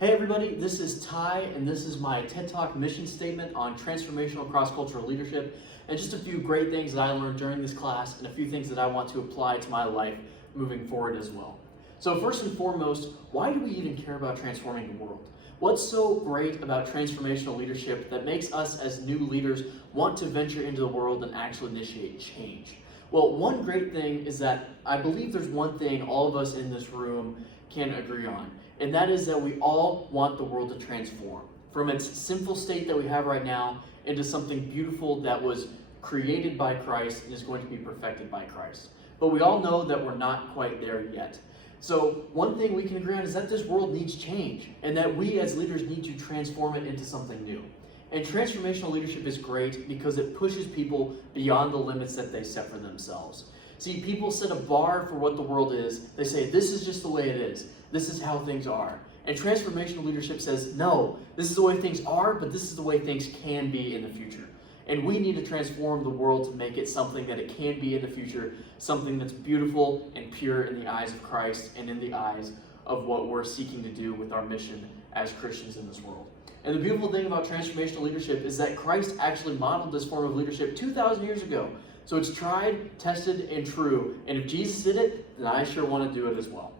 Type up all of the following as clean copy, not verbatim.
Hey everybody, this is Ty, and this is my TED Talk mission statement on transformational cross-cultural leadership, and just a few great things that I learned during this class, and a few things that I want to apply to my life moving forward as well. So first and foremost, why do we even care about transforming the world? What's so great about transformational leadership that makes us as new leaders want to venture into the world and actually initiate change? Well, one great thing is that I believe there's one thing all of us in this room can agree on, and that is that we all want the world to transform from its sinful state that we have right now into something beautiful that was created by Christ and is going to be perfected by Christ. But we all know that we're not quite there yet. So one thing we can agree on is that this world needs change, and that we as leaders need to transform it into something new. And transformational leadership is great because it pushes people beyond the limits that they set for themselves. See, people set a bar for what the world is. They say, this is just the way it is. This is how things are. And transformational leadership says, no, this is the way things are, but this is the way things can be in the future. And we need to transform the world to make it something that it can be in the future, something that's beautiful and pure in the eyes of Christ and in the eyes of what we're seeking to do with our mission as Christians in this world. And the beautiful thing about transformational leadership is that Christ actually modeled this form of leadership 2,000 years ago. So it's tried, tested, and true. And if Jesus did it, then I sure want to do it as well.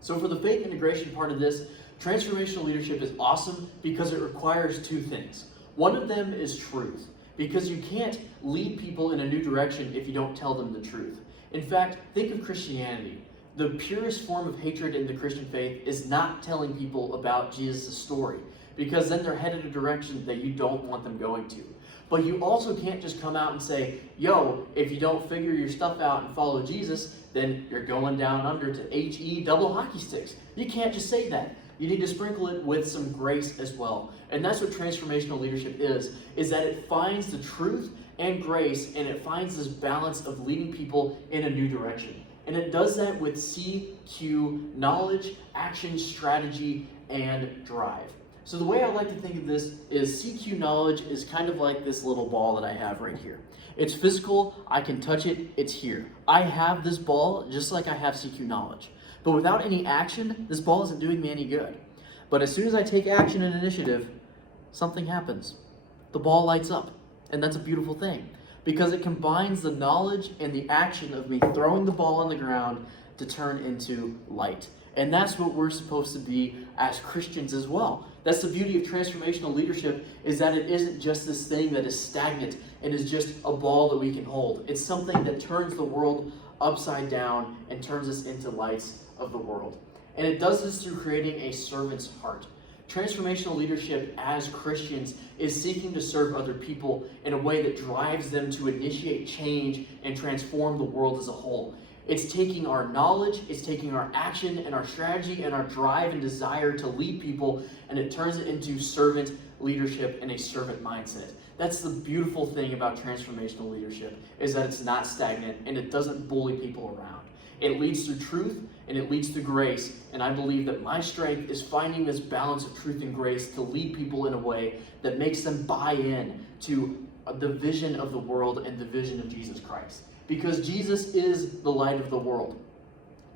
So for the faith integration part of this, transformational leadership is awesome because it requires two things. One of them is truth, because you can't lead people in a new direction if you don't tell them the truth. In fact, think of Christianity. The purest form of hatred in the Christian faith is not telling people about Jesus' story, because then they're headed a direction that you don't want them going to. But you also can't just come out and say, yo, if you don't figure your stuff out and follow Jesus, then you're going down under to HE double hockey sticks. You can't just say that. You need to sprinkle it with some grace as well. And that's what transformational leadership is that it finds the truth and grace, and it finds this balance of leading people in a new direction. And it does that with CQ, knowledge, action, strategy, and drive. So the way I like to think of this is CQ knowledge is kind of like this little ball that I have right here. It's physical, I can touch it, it's here. I have this ball just like I have CQ knowledge. But without any action, this ball isn't doing me any good. But as soon as I take action and initiative, something happens. The ball lights up, and that's a beautiful thing because it combines the knowledge and the action of me throwing the ball on the ground to turn into light. And that's what we're supposed to be as Christians as well. That's the beauty of transformational leadership, is that it isn't just this thing that is stagnant and is just a ball that we can hold. It's something that turns the world upside down and turns us into lights of the world. And it does this through creating a servant's heart. Transformational leadership as Christians is seeking to serve other people in a way that drives them to initiate change and transform the world as a whole. It's taking our knowledge, it's taking our action and our strategy and our drive and desire to lead people, and it turns it into servant leadership and a servant mindset. That's the beautiful thing about transformational leadership, is that it's not stagnant and it doesn't bully people around. It leads through truth and it leads to grace, and I believe that my strength is finding this balance of truth and grace to lead people in a way that makes them buy in to the vision of the world and the vision of Jesus Christ. Because Jesus is the light of the world.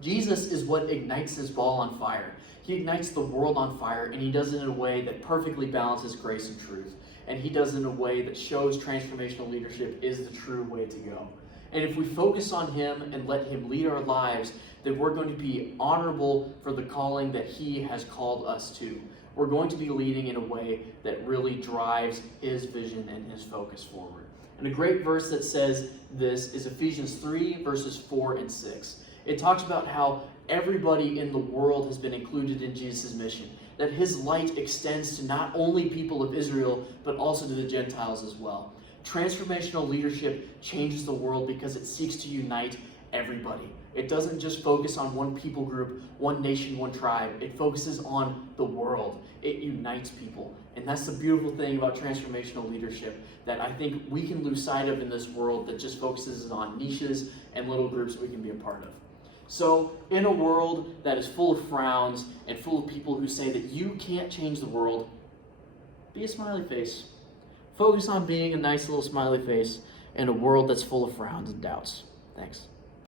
Jesus is what ignites this ball on fire. He ignites the world on fire, and he does it in a way that perfectly balances grace and truth. And he does it in a way that shows transformational leadership is the true way to go. And if we focus on him and let him lead our lives, then we're going to be honorable for the calling that he has called us to. We're going to be leading in a way that really drives his vision and his focus forward. And a great verse that says this is Ephesians 3, verses 4 and 6. It talks about how everybody in the world has been included in Jesus' mission, that his light extends to not only people of Israel, but also to the Gentiles as well. Transformational leadership changes the world because it seeks to unite everybody. It doesn't just focus on one people group, one nation, one tribe. It focuses on the world. It unites people. And that's the beautiful thing about transformational leadership that I think we can lose sight of in this world that just focuses on niches and little groups we can be a part of. So in a world that is full of frowns and full of people who say that you can't change the world, be a smiley face. Focus on being a nice little smiley face in a world that's full of frowns and doubts. Thanks.